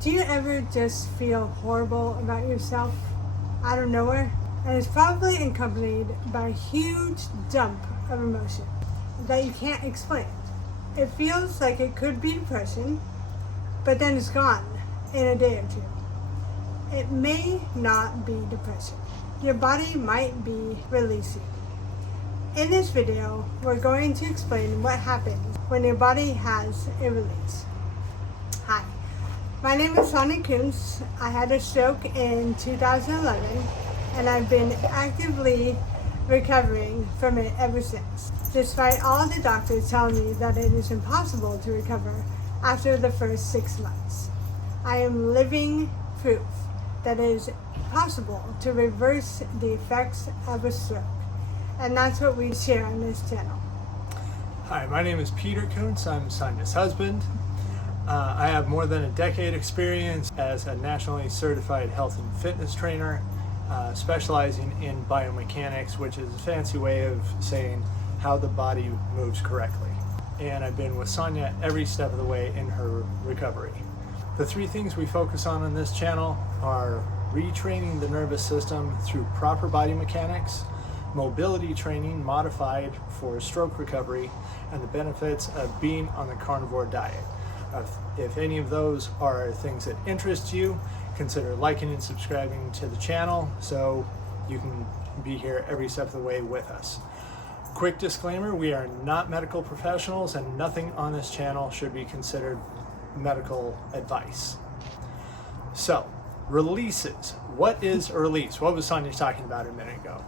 Do you ever just feel horrible about yourself out of nowhere? And it's probably accompanied by a huge dump of emotion that you can't explain. It feels like it could be depression, but then it's gone in a day or two. It may not be depression. Your body might be releasing. In this video, we're going to explain what happens when your body has a release. Hi, my name is Sonia Kuntz. I had a stroke in 2011, and I've been actively recovering from it ever since, despite all the doctors telling me that it is impossible to recover after the first 6 months. I am living proof that it is possible to reverse the effects of a stroke, and that's what we share on this channel. Hi, my name is Peter Kuntz. I'm Sonia's husband. I have more than a decade experience as a nationally certified health and fitness trainer, specializing in biomechanics, which is a fancy way of saying how the body moves correctly. And I've been with Sonia every step of the way in her recovery. The 3 things we focus on this channel are retraining the nervous system through proper body mechanics, mobility training modified for stroke recovery, and the benefits of being on the carnivore diet. If any of those are things that interest you, consider liking and subscribing to the channel so you can be here every step of the way with us. Quick disclaimer, we are not medical professionals and nothing on this channel should be considered medical advice. So, releases. What is a release? What was Sonia talking about a minute ago?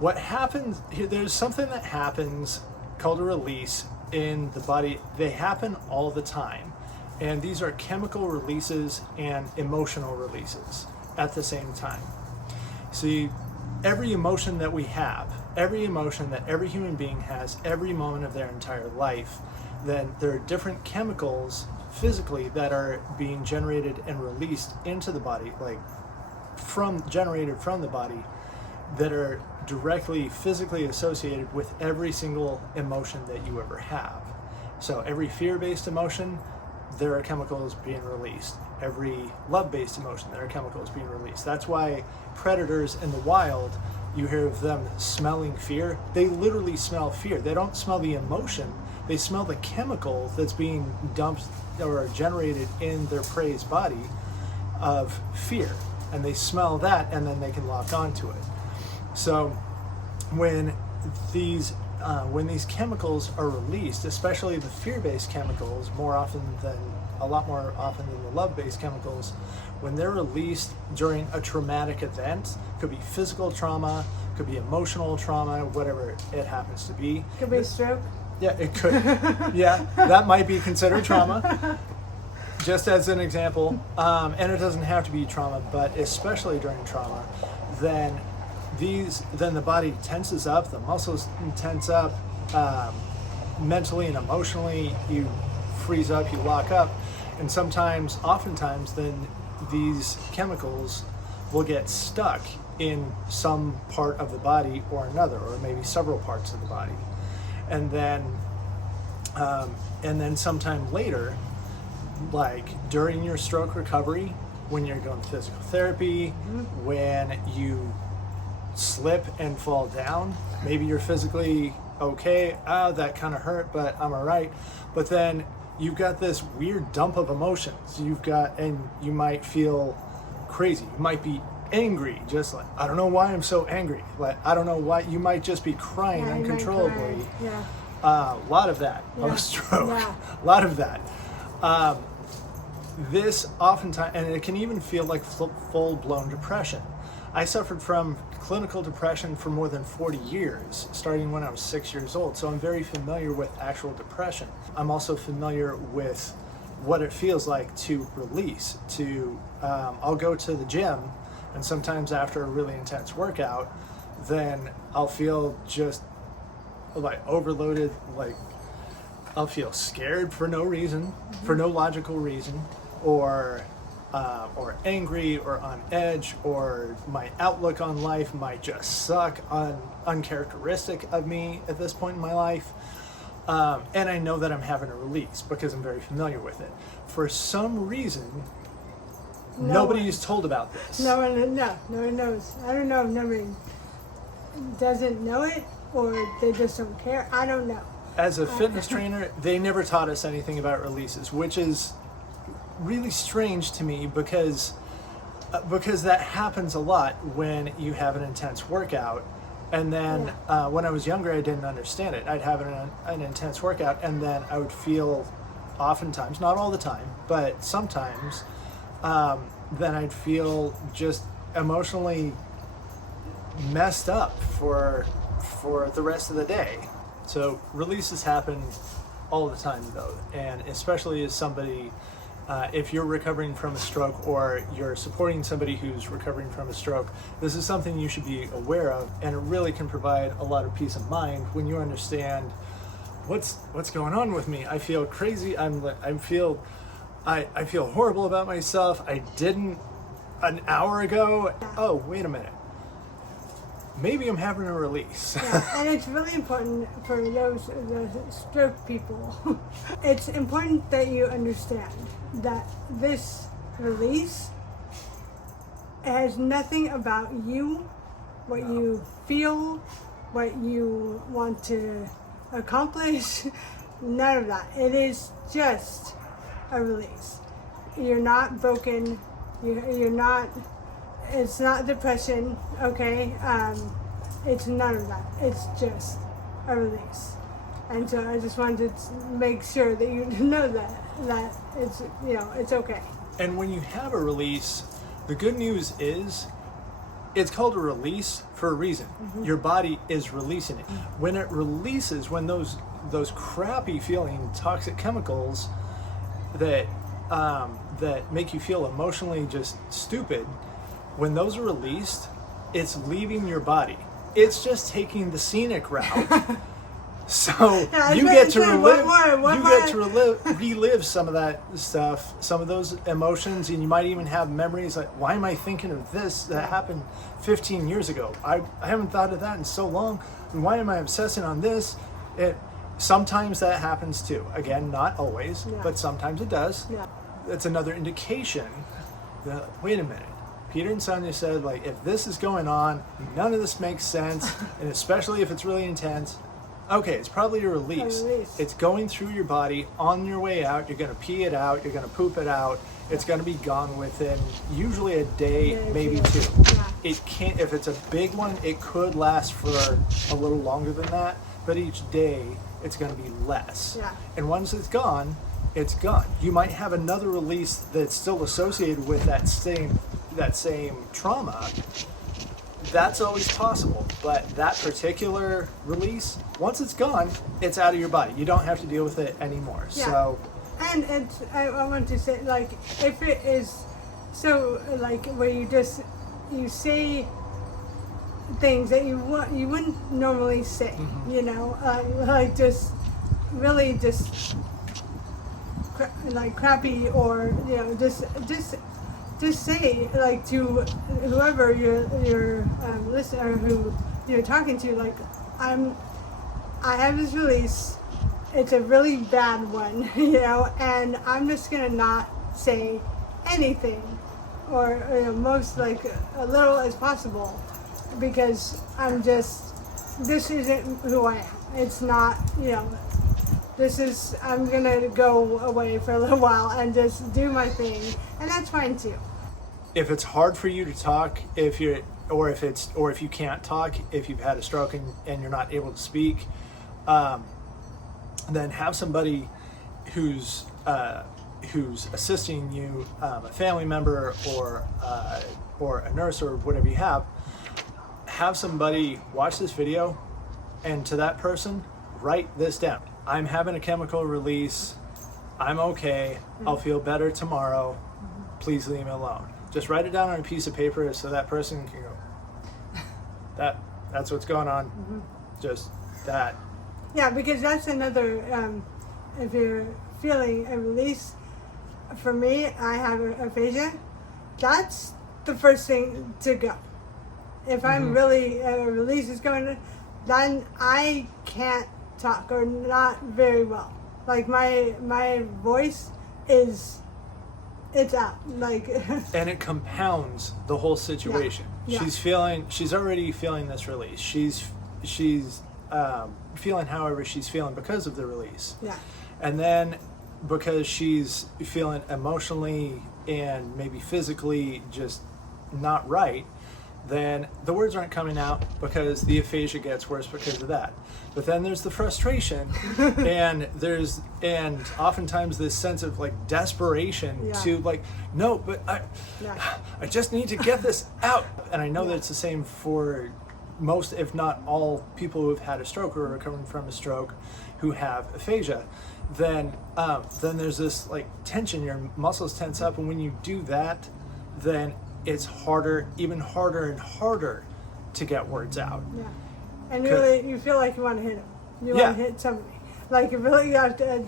What happens, there's something that happens called a release in the body. They happen all the time. And these are chemical releases and emotional releases at the same time. See, every emotion that we have, every emotion that every human being has every moment of their entire life, then there are different chemicals physically that are being generated and released into the body, like generated from the body, that are directly physically associated with every single emotion that you ever have. So every fear-based emotion, there are chemicals being released. Every love-based emotion, there are chemicals being released. That's why predators in the wild, you hear of them smelling fear. They literally smell fear. They don't smell the emotion. They smell the chemical that's being dumped or generated in their prey's body of fear. And they smell that, and then they can lock onto it. So when these chemicals are released, especially the fear-based chemicals, a lot more often than the love-based chemicals, when they're released during a traumatic event, could be physical trauma, could be emotional trauma, whatever it happens to be. Could be a stroke. Yeah, it could. Yeah, that might be considered trauma, just as an example. And it doesn't have to be trauma, but especially during trauma, then the body tenses up, the muscles tense up, mentally and emotionally, you freeze up, you lock up, and oftentimes, then these chemicals will get stuck in some part of the body or another, or maybe several parts of the body. And then sometime later, like during your stroke recovery, when you're going to physical therapy, when you slip and fall down, maybe you're physically okay, that kind of hurt, but I'm all right. But then you've got this weird dump of emotions. And you might feel crazy. You might be angry, just like, I don't know why I'm so angry. Like, I don't know why. You might just be crying uncontrollably. Yeah. A lot of that post-stroke. Yeah. A lot of that. This oftentimes, and it can even feel like full-blown depression. I suffered from clinical depression for more than 40 years, starting when I was 6 years old. So I'm very familiar with actual depression. I'm also familiar with what it feels like to release. I'll go to the gym, and sometimes after a really intense workout, then I'll feel just like overloaded, like I'll feel scared for no reason, for no logical reason, or angry or on edge, or my outlook on life might just suck, uncharacteristic of me at this point in my life. And I know that I'm having a release because I'm very familiar with it. For some reason, nobody is told about this. No one knows. I don't know if nobody doesn't know it or they just don't care. I don't know. As a fitness trainer, they never taught us anything about releases, which is really strange to me because that happens a lot when you have an intense workout. And then when I was younger, I didn't understand it. I'd have an intense workout, and then I would feel, oftentimes, not all the time, but sometimes, then I'd feel just emotionally messed up for the rest of the day. So releases happen all the time, though, and especially as somebody, if you're recovering from a stroke or you're supporting somebody who's recovering from a stroke, this is something you should be aware of, and it really can provide a lot of peace of mind when you understand what's going on with me. I feel crazy. I feel horrible about myself. I didn't an hour ago. Oh, wait a minute. Maybe I'm having a release. Yeah, and it's really important for those stroke people. It's important that you understand that this release has nothing about you, what you feel, what you want to accomplish, none of that. It is just a release. You're not broken. You're not. It's not depression, okay? It's none of that. It's just a release. And so I just wanted to make sure that you know that it's, it's okay. And when you have a release, the good news is it's called a release for a reason. Mm-hmm. Your body is releasing it. When it releases, when those crappy feeling toxic chemicals that make you feel emotionally just stupid, when those are released, it's leaving your body. It's just taking the scenic route. So you get to relive some of that stuff, some of those emotions, and you might even have memories like, why am I thinking of this that happened 15 years ago? I haven't thought of that in so long. And why am I obsessing on this? Sometimes that happens too. Again, not always, but sometimes it does. Yeah. That's another indication that, wait a minute. Peter and Sonia said, if this is going on, none of this makes sense, and especially if it's really intense, okay, it's probably a release. It's going through your body on your way out. You're going to pee it out. You're going to poop it out. It's going to be gone within usually a day, maybe two. Yeah. It can't. If it's a big one, it could last for a little longer than that, but each day it's going to be less. Yeah. And once it's gone, it's gone. You might have another release that's still associated with that same trauma. That's always possible, but that particular release, once it's gone, it's out of your body. You don't have to deal with it anymore. Yeah. So, and it's, I want to say, if it is so, where you say things that you wouldn't normally say, mm-hmm. Just really just crappy, or just say to whoever your listener who you're talking to, I have this release. It's a really bad one, and I'm just gonna not say anything, or most a little as possible, because this isn't who I am. It's not, I'm gonna go away for a little while and just do my thing, and that's fine too. If it's hard for you to talk, if you can't talk, if you've had a stroke and you're not able to speak, then have somebody who's assisting you, a family member or a nurse or whatever you have somebody watch this video, and to that person, write this down. I'm having a chemical release. I'm okay. Mm-hmm. I'll feel better tomorrow. Mm-hmm. Please leave me alone. Just write it down on a piece of paper so that person can go, that's what's going on. Mm-hmm. Just that. Yeah, because that's another, if you're feeling a release, for me, I have aphasia. That's the first thing to go. If I'm really, a release is going, then I can't talk or not very well. Like my voice is, it's out. Like and it compounds the whole situation. Yeah. She's already feeling this release. She's feeling however she's feeling because of the release. Yeah. And then because she's feeling emotionally and maybe physically just not right, then the words aren't coming out because the aphasia gets worse because of that. But then there's the frustration and oftentimes this sense of like desperation to like, no, but I just need to get this out. And I know that it's the same for most, if not all, people who have had a stroke or are recovering from a stroke who have aphasia. Then there's this like tension, your muscles tense up, and when you do that, then it's harder, even harder and harder to get words out. Yeah. And really, you feel like you want to hit him. You want to hit somebody. Like you really have to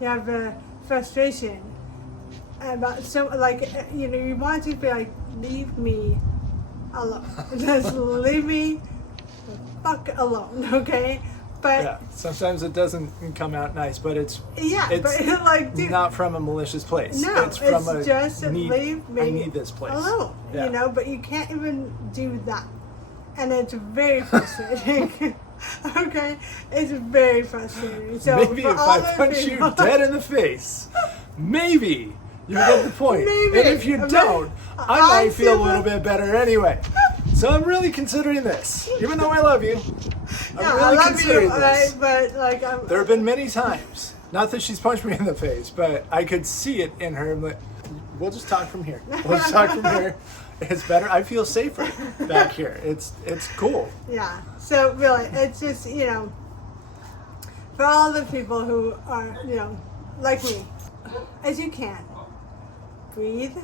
you have a frustration about you want to be like, leave me alone. Just leave me the fuck alone, okay? But sometimes it doesn't come out nice, but it's but like, dude, not from a malicious place. No, it's from just leave me I need this place alone. Yeah. But you can't even do that, and it's very frustrating. Okay, it's very frustrating. So maybe if I punch you dead in the face, maybe you get the point. Maybe. And if you don't, I might feel a little bit better anyway. So I'm really considering this, even though I love you. I'm really considering this. But like, there have been many times, not that she's punched me in the face, but I could see it in her. Like, we'll just talk from here. We'll just talk from here. It's better. I feel safer back here. It's cool. Yeah. So really, it's just for all the people who are like me, as you can breathe.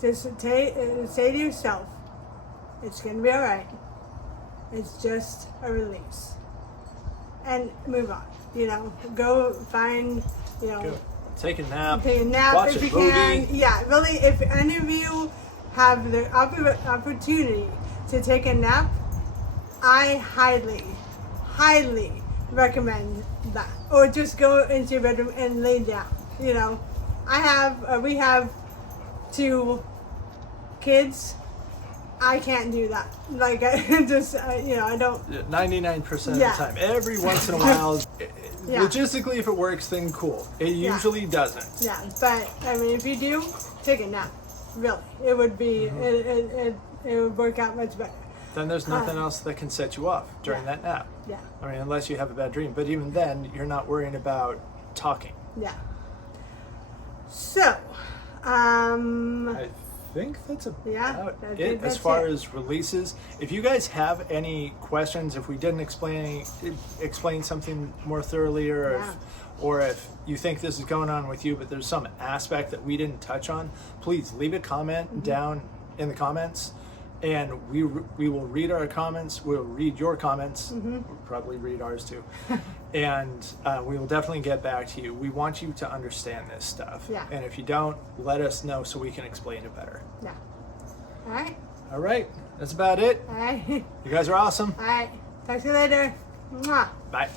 Just say to yourself, it's gonna be all right. It's just a release, and move on. Go find Go. Take a nap. Watch if you a movie. can. Yeah, really. If any of you have the opportunity to take a nap, I highly recommend that. Or just go into your bedroom and lay down. We have 2 kids. I can't do that. Like, I don't. 99% of the time. Every once in a while, logistically, if it works, then cool. It usually doesn't. Yeah, but I mean, if you do, take a nap. Really, it would be. It would work out much better. Then there's nothing else that can set you off during that nap. Yeah. I mean, unless you have a bad dream. But even then, you're not worrying about talking. Yeah. So, I think that's about it as far as releases. If you guys have any questions, if we didn't explain something more thoroughly, or if you think this is going on with you, but there's some aspect that we didn't touch on, please leave a comment down in the comments, and we will read our comments. We'll read your comments. We'll probably read ours too. And we will definitely get back to you. We want you to understand this stuff. Yeah. And if you don't, let us know so we can explain it better. Yeah. All right. All right. That's about it. All right. You guys are awesome. All right. Talk to you later. Mwah. Bye.